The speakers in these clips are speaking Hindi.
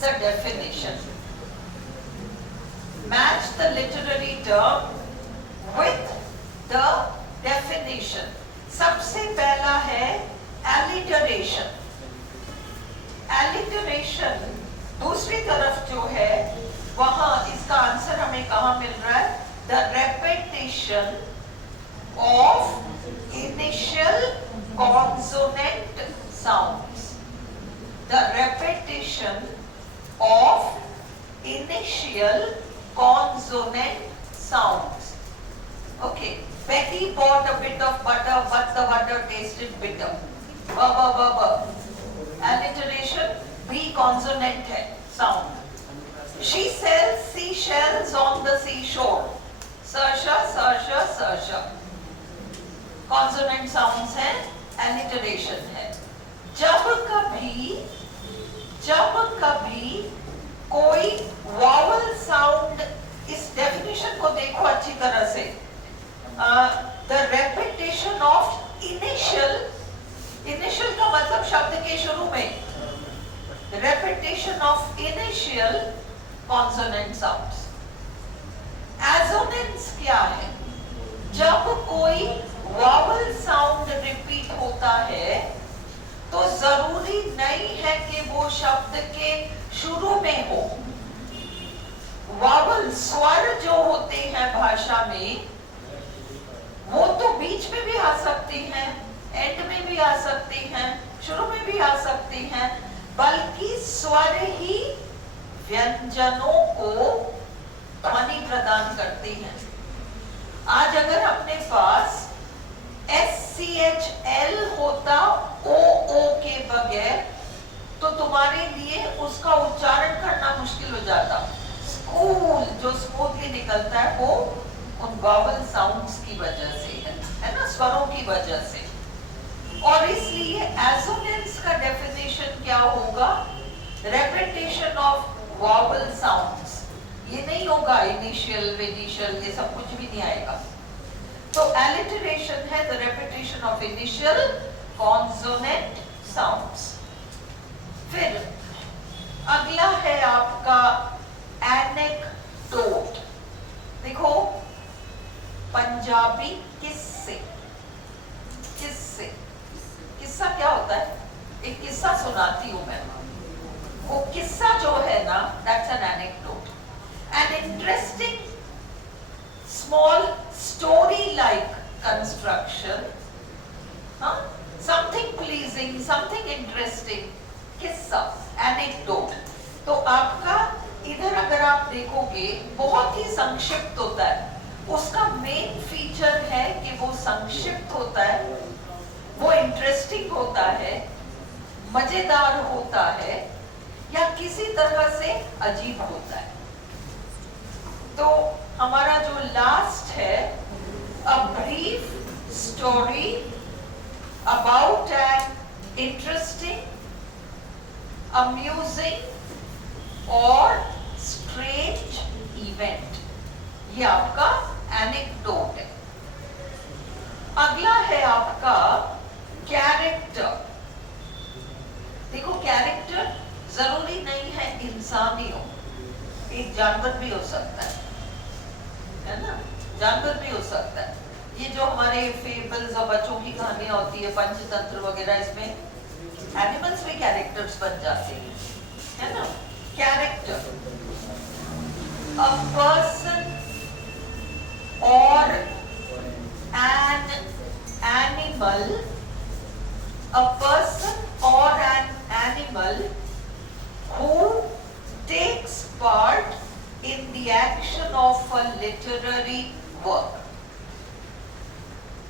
the definition. Match the literary term with the definition. सबसे पहला है alliteration. Alliteration दूसरी तरफ जो है वहां इसका आंसर हमें कहां मिल रहा है? The repetition of initial consonant sounds. The repetition of initial consonant sounds. Okay. Betty bought a bit of butter, but the butter tasted bitter. Alliteration. B consonant है sound. She sells seashells on the seashore. Sarsha. Consonant sounds है, alliteration है. जब कभी कोई vowel sound, इस definition को देखो अच्छी तरह से. The repetition of initial का मतलब शब्द के शुरू में. The repetition of initial consonant sounds. Assonance क्या है? जब कोई vowel sound repeat होता है तो जरूरी नहीं है कि वो शब्द के शुरू में हो. vowel स्वर जो होते हैं भाषा में वो तो बीच में भी आ सकती हैं, एंड में भी आ सकती हैं, शुरू में भी आ सकती हैं, बल्कि स्वर ही व्यंजनों को ध्वनि प्रदान करती हैं. आज अगर अपने पास SCHL होता OO के बगैर तो तुम्हारे लिए उसका उच्चारण करना मुश्किल हो जाता. स्कूल जो स्मूथली निकलता है वो उन वावल साउंड्स की वजह से है ना, स्वरों की वजह से. और इसलिए एसोनेंस का डेफिनेशन क्या होगा? Repetition of vowel sounds. ये नहीं होगा इनिशियल विनिशियल, ये सब कुछ भी नहीं आएगा. तो एलिटरेशन है the repetition of initial consonant sounds. फिर अगला है आपका एनेक्डोट. देखो पंजाबी किस्से. किस्सा क्या होता है? एक किस्सा सुनाती हूं मैं. वो किस्सा जो है ना, that's an anecdote. An interesting small story like construction, something pleasing, something interesting. किस्सा, anecdote. तो आपका इधर अगर आप देखोगे बहुत ही संक्षिप्त होता है. उसका मेन फीचर है कि वो संक्षिप्त होता है, वो इंटरेस्टिंग होता है, मजेदार होता है या किसी तरह से अजीब होता है. तो हमारा जो लास्ट है, a brief story about an interesting, amusing or strange event. ये आपका एनेक्डोट है. अगला है आपका कैरेक्टर. देखो कैरेक्टर जरूरी नहीं है इंसान ही हो, एक जानवर भी हो सकता है ना, जानवर भी हो सकता है. ये जो हमारे फेबल्स और बच्चों की कहानियां होती है, पंचतंत्र वगैरह, इसमें एनिमल्स भी कैरेक्टर्स बन जाते हैं, है ना. कैरेक्टर, अ पर्सन और एन एनिमल, अ पर्सन और an animal who takes part in the action of a literary work.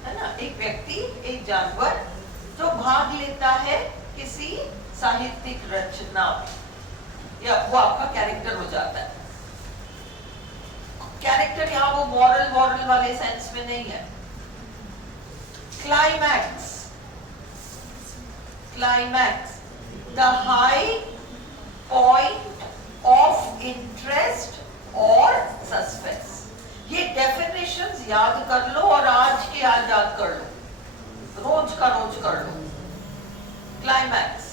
है ना, एक व्यक्ति, एक जानवर जो भाग लेता है किसी साहित्यिक रचना में, या वो आपका कैरेक्टर हो जाता है. कैरेक्टर यहाँ वो मॉरल वाले सेंस में नहीं है. Climax, the high point of interest और सस्पेंस. ये डेफिनेशंस याद कर लो और आज के आज याद कर लो, रोज का रोज कर लो. क्लाइमैक्स.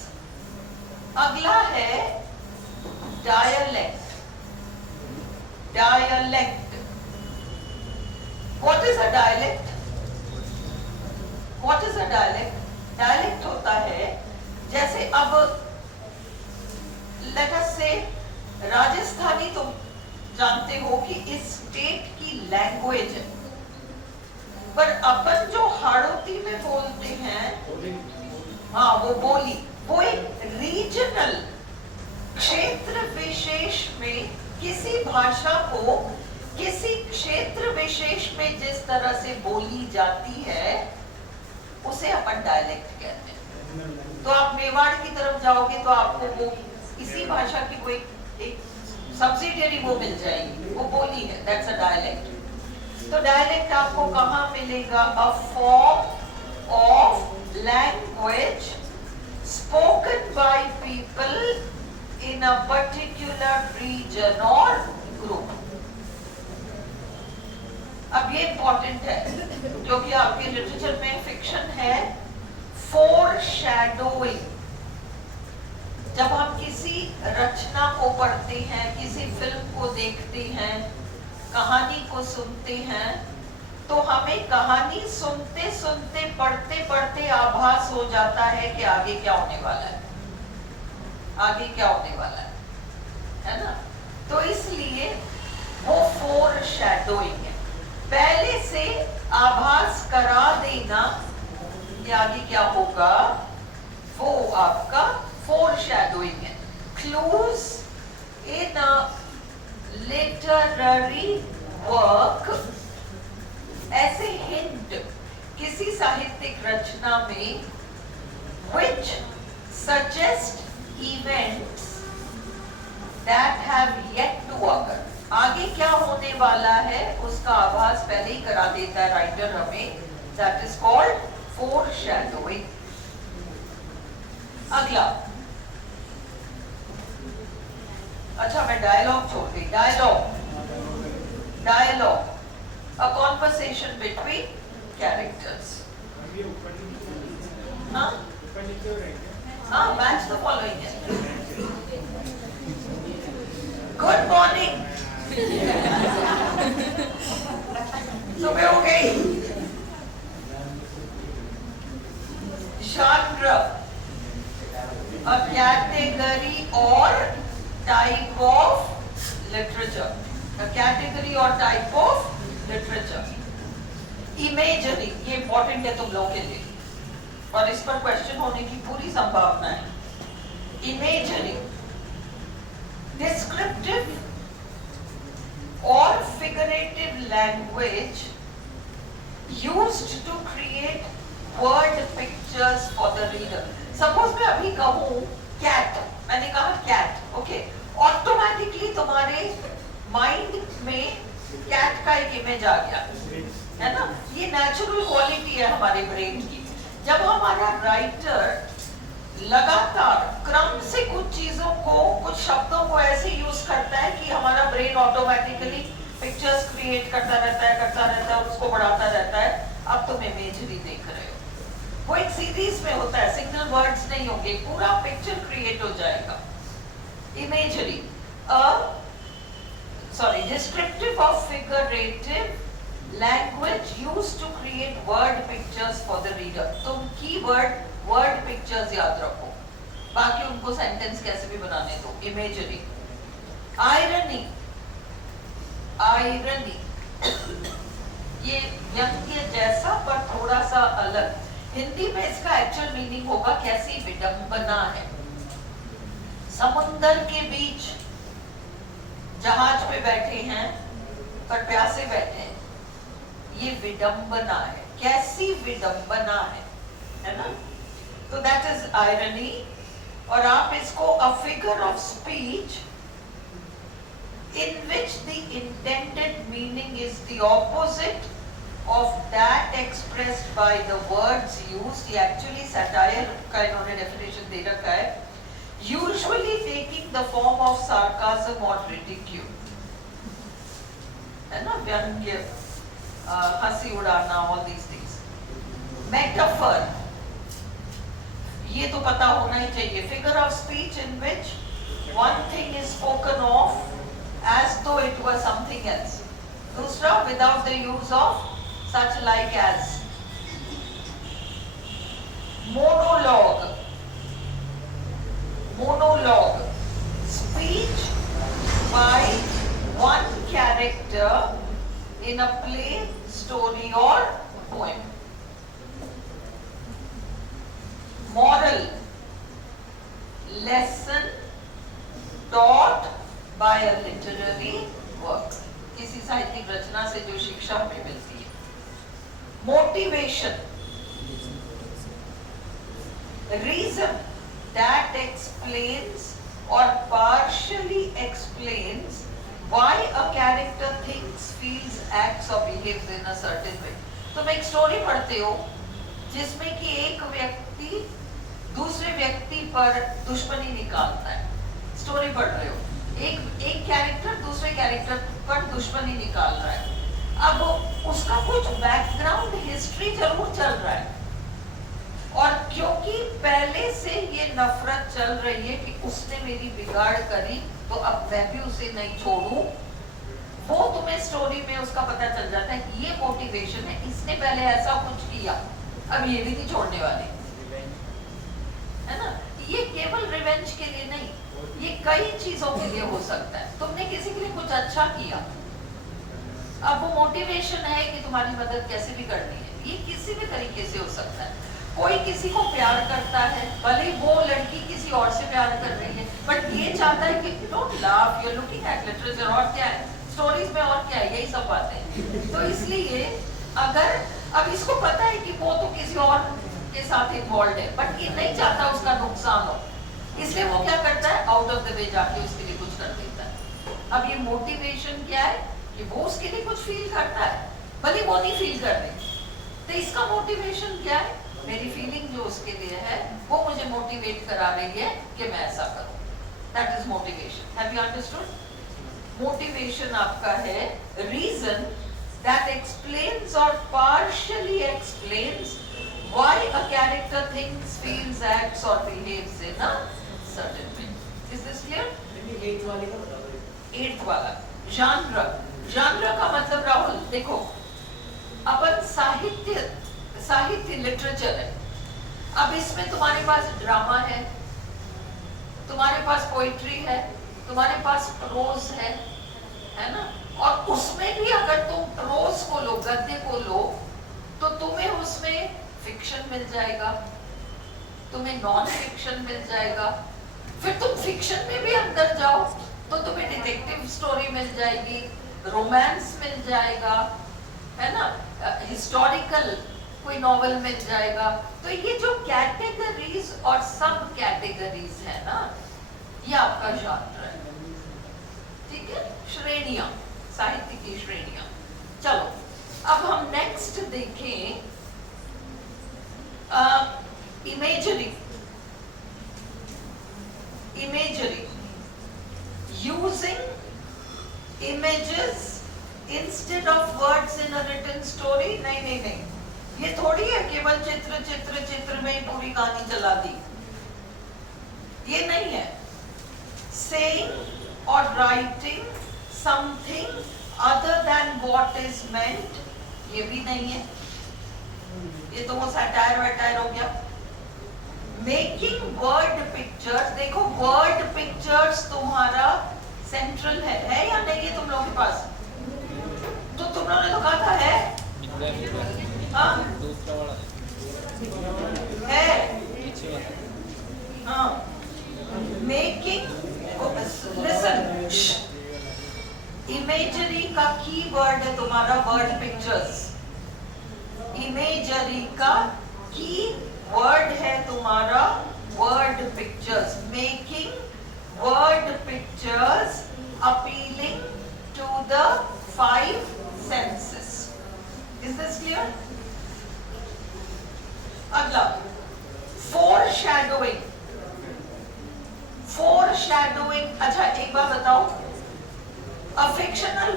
अगला है dialect. Dialect. What is a dialect? What is a dialect? Dialect होता है जैसे अब let us say राजस्थानी, तुम जानते हो कि इस स्टेट की लैंग्वेज है, पर अपन जो हाड़ौती में बोलते हैं, हाँ वो बोली, वो एक रीजनल क्षेत्र विशेष में किसी भाषा को किसी क्षेत्र विशेष में जिस तरह से बोली जाती है उसे अपन डायलेक्ट कहते हैं। तो आप मेवाड़ की तरफ जाओगे तो आपको वो इसी भाषा की कोई एक सब्सिडियरी वो मिल जाएगी, वो बोली है, दैट्स अ डायलेक्ट। तो डायलेक्ट आपको कहाँ मिलेगा? A form of language spoken by people in a particular region और ग्रुप। अब ये इंपॉर्टेंट है जो कि आपके लिटरेचर में फिक्शन है, फोरशैडोइंग। जब हम किसी रचना को पढ़ते हैं, किसी फिल्म को देखते हैं, कहानी को सुनते हैं, तो हमें कहानी सुनते सुनते पढ़ते पढ़ते आभास हो जाता है कि आगे क्या होने वाला है, आगे क्या होने वाला है ना? तो इसलिए वो फोरशैडोइंग है, पहले से आभास करा देना कि आगे क्या होगा, वो आपका फोरशैडोइंग है। Clues in a literary work, ऐसे हिंट किसी साहित्यिक रचना में which suggest events that have yet to occur, आगे क्या होने वाला है उसका आभास पहले ही करा देता है राइटर हमें, that is called foreshadowing। अगला, अच्छा मैं डायलॉग छोड़ गई। Dialogue a conversation between characters। हाँ हाँ, match the following है। Good morning। सुबह हो गई। genre, a category or type of literature, a category or type of literature। imagery, ये important है तुम लोगों के लिए और इस पर क्वेश्चन होने की पूरी संभावना है। imagery, descriptive or figurative language used to create word pictures for the reader। Suppose मैं अभी कहूँ cat, मैंने कहा cat, okay, automatically तुम्हारे माइंड में कैट का एक इमेज आ गया है ना? ये नेचुरल क्वालिटी है हमारे ब्रेन की। जब हमारा राइटर लगातार क्रम से कुछ चीजों को, कुछ शब्दों को ऐसे यूज करता है कि हमारा ब्रेन ऑटोमेटिकली पिक्चर्स क्रिएट करता रहता है, उसको बढ़ाता रहता है। अब तुम इमेजरी देख रहे हो, वो एक सीरीज में होता है, सिंगल वर्ड्स नहीं होंगे, पूरा पिक्चर क्रिएट हो जाएगा। Imagery, descriptive or figurative language used to create word pictures for the reader। तुम कीवर्ड वर्ड पिक्चर्स याद रखो, बाकी उनको सेंटेंस कैसे भी बनाने दो। इमेजरी। आयरनी, ये व्यंग्य जैसा पर थोड़ा सा अलग। हिंदी में इसका एक्चुअल मीनिंग होगा कैसी विडंबना है। समुंदर के बीच जहाज पे बैठे हैं पर प्यासे बैठे हैं, ये विडंबना है, कैसी विडंबना है ना? तो दैट इज आयरनी। और आप इसको a figure of speech in which the intended meaning is the opposite of that expressed by the words used। ये actually satire का इन्होंने definition दे रखा है। Usually taking the form of sarcasm or ridicule, है ना? व्यंग्य, हंसी उड़ाना, all these things। Metaphor, ये तो पता होना ही चाहिए। Figure of speech in which one thing is spoken of as though it was something else. दूसरा, without the use of such like as. Monologue. Monologue. Speech by one character in a play, story or poem. Moral. Lesson taught by a literary work. किसी साहित्यिक रचना से जो शिक्षा हमें मिलती है. Motivation. Reason that explains or partially explains why a character thinks, feels, acts or behaves in a certain way. तुम एक स्टोरी पढ़ते हो जिसमें कि एक व्यक्ति दूसरे व्यक्ति पर दुश्मनी निकालता है. स्टोरी पढ़ रहे हो, एक कैरेक्टर दूसरे कैरेक्टर पर दुश्मनी निकाल रहा है. अब उसका कुछ बैकग्राउंड हिस्ट्री जरूर चल रहा है, और क्योंकि पहले से ये नफरत चल रही है कि उसने मेरी बिगाड़ करी तो अब मैं भी उसे नहीं छोड़ूं, वो तुम्हें स्टोरी में उसका पता चल जाता है कि ये मोटिवेशन है, इसने पहले ऐसा कुछ किया, अब ये भी नहीं छोड़ने वाले, है ना. ये केवल रिवेंज के लिए नहीं, ये कई चीजों के लिए हो सकता है. तुमने किसी के लिए कुछ अच्छा किया, अब वो मोटिवेशन है कि तुम्हारी मदद कैसे भी करनी है. ये किसी भी तरीके से हो सकता है. कोई किसी को प्यार करता है, भले वो लड़की किसी और से प्यार कर रही है, बट ये चाहता है कि don't laugh, you are looking at literature, और क्या है स्टोरीज में, और क्या है, यही सब बातें. तो इसलिए अगर अब इसको पता है कि वो तो किसी और के साथ इन्वॉल्व है, बट ये नहीं चाहता उसका नुकसान हो, इसलिए वो क्या करता है, आउट ऑफ द वे जाके उसके लिए कुछ कर देता है. अब ये मोटिवेशन क्या है कि वो उसके लिए कुछ फील करता है, भले वो नहीं फील कर रही, तो इसका मोटिवेशन क्या है, मेरी फीलिंग जो उसके लिए है वो मुझे मोटिवेट करा रही है कि मैं ऐसा करूं. That is motivation. Have you understood? Motivation आपका है रीजन दैट एक्सप्लेन्स और partially explains why a character thinks, feels, acts और behaves in a certain way. Is this clear? 8th वाला genre. genre का मतलब राहुल देखो, अपन साहित्य लिटरेचर है. अब इसमें तुम्हारे पास ड्रामा है, तुम्हारे पास पोइट्री है, तुम्हारे पास प्रोज है ना. और उसमें भी अगर तुम प्रोज को लो, गद्य को लो, तो तुम्हें उसमें फिक्शन मिल जाएगा, तुम्हें नॉन फिक्शन मिल जाएगा. फिर तुम फिक्शन में भी अंदर जाओ तो तुम्हें डिटेक्टिव स्टोरी मिल जाएगी, रोमांस मिल जाएगा, है ना, हिस्टोरिकल कोई नॉवेल मिल जाएगा. तो ये जो कैटेगरीज और सब कैटेगरीज है ना, ये आपका genre है. ठीक है, श्रेणियां, साहित्य की श्रेणियां. चलो अब हम नेक्स्ट देखें imagery. Using images instead of words in a written story. नहीं, ये थोड़ी है केवल चित्र में ही पूरी कहानी चला दी, ये नहीं है. Saying or writing something other than what is meant, ये भी नहीं है, ये तो वो सैटायर वैटायर हो गया. Making word pictures, देखो word pictures तुम्हारा सेंट्रल है या नहीं है तुम लोगों के पास? तो तुम लोगों ने तो कहा था है, दूसरा वाला है, पीछे वाला. हाँ. Making, listen, इमेजरी का की वर्ड है तुम्हारा वर्ड पिक्चर्स. इमेजरी का की वर्ड है तुम्हारा word pictures. Making word pictures appealing to the 5 senses. Is this clear? अगला foreshadowing. अच्छा एक बात बताओ, a fictional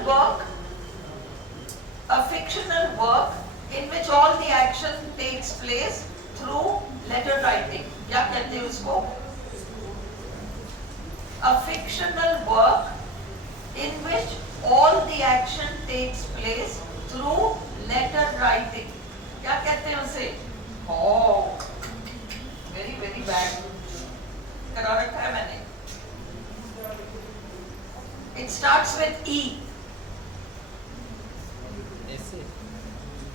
work in which all the action takes place through letter writing, क्या कहते हैं उसको? A fictional work in which all the action takes place through letter writing. क्या कहते हैं उसे? वेरी वेरी बैड करा रखा है मैंने. It starts with E.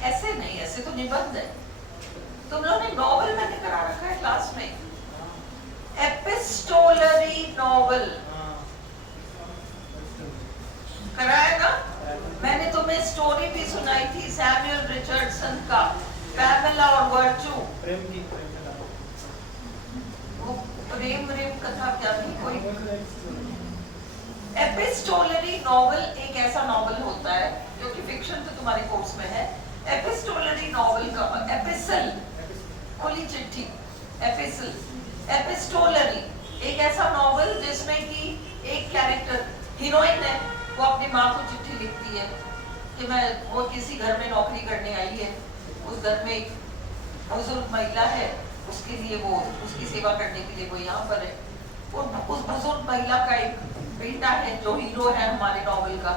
ऐसे नहीं, ऐसे तो निबंध है. तुम लोगों ने नॉवल मैंने करा रखा है क्लास में. एपिस्टोलरी नॉवल कराया ना. मैंने तुम्हें स्टोरी भी सुनाई थी सैमुअल रिचर्डसन का, पैमेला और वर्चू. प्रेम कथा क्या थी कोई. एपिस्टोलरी नॉवल एक ऐसा नॉवल होता है जो कि फिक्शन तो तुम्हारे कोर्स में है. एपिस्टोलरी नॉवल का एपिसल, खुली चिट्ठी, एपिसल. एपिस्टोलरी एक ऐसा नॉवल जिसमें कि एक कैरेक्टर हीरोइन है, वो अपनी माँ को चिट्ठी लिखती है कि मैं, वो किसी घर में नौकरी करने आई है, उस घर में एक बुजुर्ग महिला है, उसके लिए वो, उसकी सेवा करने के लिए वो यहाँ पर है. उस बुजुर्ग महिला का एक बेटा है जो हीरो है हमारे नॉवल का.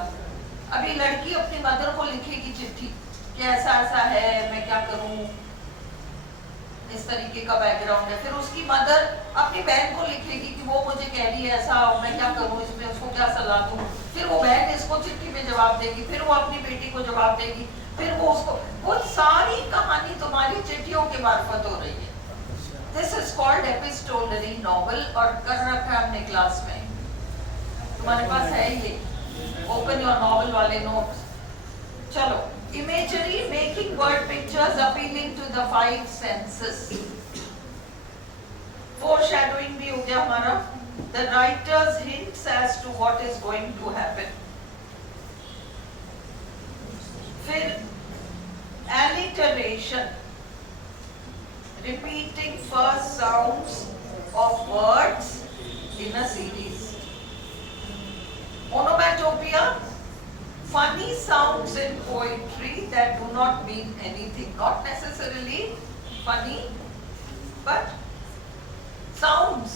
अभी लड़की अपनी मदर को लिखेगी चिट्ठी कि ऐसा ऐसा है, मैं क्या करूं, इस तरीके का बैकग्राउंड है. फिर उसकी मदर अपनी बहन को लिखेगी कि वो मुझे कह रही है ऐसा, मैं क्या करूं, इसमें उसको क्या सलाह दूं. फिर वो बहन इसको चिट्ठी में जवाब देगी, फिर वो अपनी बेटी को जवाब देगी, फिर वो उसको, वो सारी कहानी तुम्हारी चिट्ठियों के मार्फत हो रही है. This is called epistolary novel. और कर रखा है हमने क्लास में, तुम्हारे पास है ये. ओपन योर नॉवल वाले नोट्स. चलो, imagery, making word pictures appealing to the five senses. Foreshadowing भी हो गया हमारा. The writer's hints as to what is going to happen. फिर alliteration, repeating first sounds of words in a series. Onomatopoeia, funny sounds in poetry that do not mean anything, not necessarily funny, but sounds,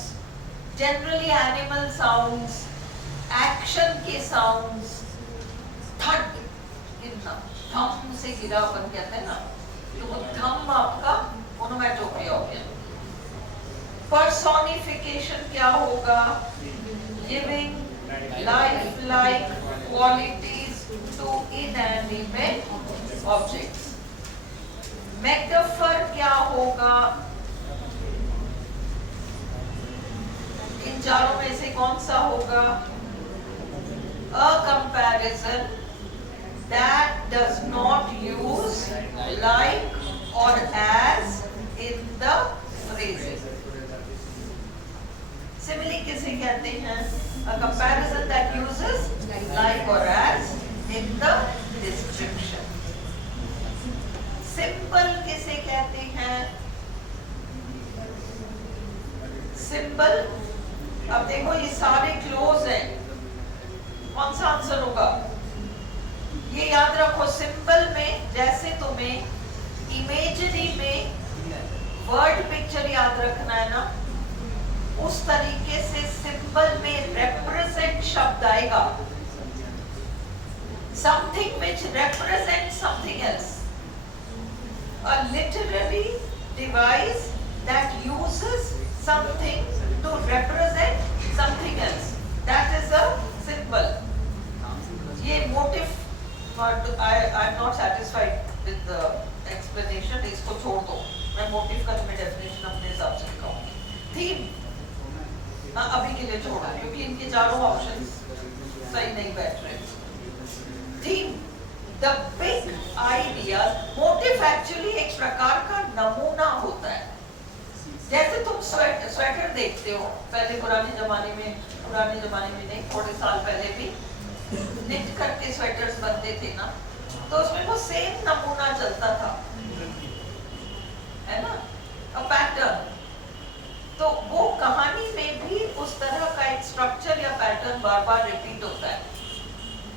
generally animal sounds, action के sounds. थड गिरना, थम से गिरा अपन कहते हैं ना, तो वो थम आपका ओनोमैटोपोइया हो गया. Personification क्या होगा? Giving life-like qualities to inanimate objects. Metaphor क्या होगा? इन चारों में से कौन सा होगा? A comparison that does not use like or as in the phrases. Simile किसे कहते हैं? A comparison that uses like or as in the description. Symbol किसे कहते हैं? Symbol, अब देखो ये सारे क्लोज हैं, कौन सा आंसर होगा? ये याद रखो, सिंबल में जैसे तुम्हें इमेजरी में वर्ड पिक्चर याद रखना है ना, उस तरीके से सिंबल में represent शब्द आएगा. Something which represents something else. A literary device that uses something to represent something else. That is a symbol. ये motive, I am not satisfied with the explanation. इसको छोड़ दो, मैं motive का तुम्हें definition अपने हिसाब से दिखाऊंगी. Theme, हाँ अभी के लिए छोड़ो क्योंकि इनके चारों ऑप्शंस सही नहीं बैठ रहे. Theme, the big idea. Motive actually एक प्रकार का नमूना होता है. जैसे तुम स्वेटर देखते हो, पहले पुराने जमाने में नहीं, थोड़े साल पहले भी निट करके स्वेटर्स बनते थे ना, तो उसमें वो सेम नमूना चलता था, है ना, अ पैटर्न. तो वो कहानी में भी उस तरह का एक स्ट्रक्चर या पैटर्न बार बार रिपीट होता है,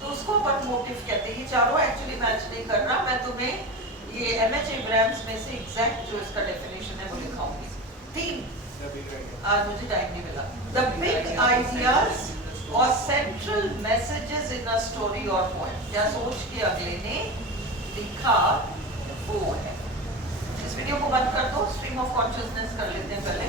तो उसको अपन मोटिव कहते हैं. ये चारों एक्चुअली मैच नहीं कर रहा, मैं तुम्हें ये एमएच एब्राहम्स में से एग्जैक्ट जो इसका डेफिनेशन है वो लिखाऊंगी. थीम, आज मुझे टाइम नहीं मिला. द बिग आइडियाज और central messages in a story और पोएम, क्या सोच के अगले ने लिखा वो है। इस वीडियो को बंद कर दो, स्ट्रीम ऑफ कॉन्शियसनेस कर लेते हैं पहले।